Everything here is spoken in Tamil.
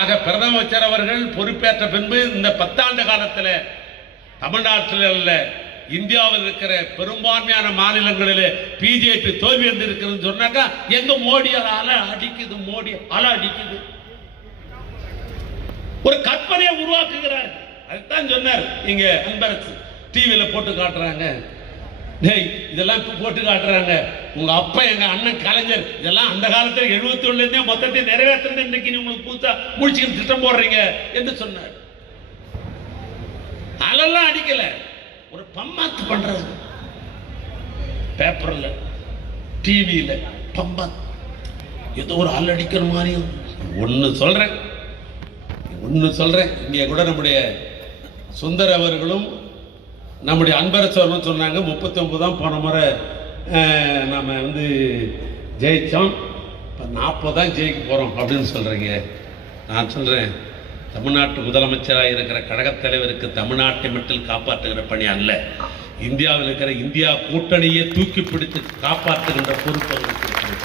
ஆக பிரதமர் அவர்கள் பொறுப்பேற்ற பின்பு இந்த 10 ஆண்டு காலத்தில் தமிழ்நாட்டில் அல்ல இந்தியாவில் இருக்கிற பெரும்பான்மையான மாநிலங்களில் பிஜேபி தோல்வி இருக்கிறது சொன்னாக்கா எங்க மோடி அலை அடிக்குது, மோடி அலை அடிக்குது, ஒரு கற்பனையை உருவாக்குகிறார். அதுதான் சொன்னார் இங்க அன்பரசு டிவியில போட்டு காட்டுறாங்க. இதெல்லாம் போட்டு காட்டுறாங்க. உங்க அப்பா எங்க அண்ணன் கலைஞர் இதெல்லாம் அந்த காலத்தில் 71 மொத்தத்தை நிறைவேற்றது இன்னைக்கு உங்களுக்கு புதுசா முடிச்சுக்கிட்டு திட்டம் போடுறீங்க என்று சொன்னார். அலெல்லாம் அடிக்கல, ஒரு பம்மாத்து பண்றது பேப்பர்ல டிவியில பம்பாத்து ஏதோ ஒரு அல் அடிக்கிற மாதிரி. ஒன்னு சொல்றேன் இங்கே கூட நம்முடைய சுந்தர் அவர்களும் நம்முடைய அன்பரசவர்களும் சொன்னாங்க 39 தான் போன முறை நம்ம ஜெயிச்சோம், இப்போ 40 தான் ஜெயிக்க போகிறோம் அப்படின்னு சொல்கிறீங்க. நான் சொல்கிறேன், தமிழ்நாட்டு முதலமைச்சராக இருக்கிற கழகத் தலைவருக்கு தமிழ்நாட்டை மட்டும் காப்பாற்றுகிற பணி அல்ல, இந்தியாவில் இருக்கிற இந்தியா கூட்டணியை தூக்கி பிடித்து காப்பாற்றுகின்ற பொறுப்பு அவருக்கு இருக்கிறது.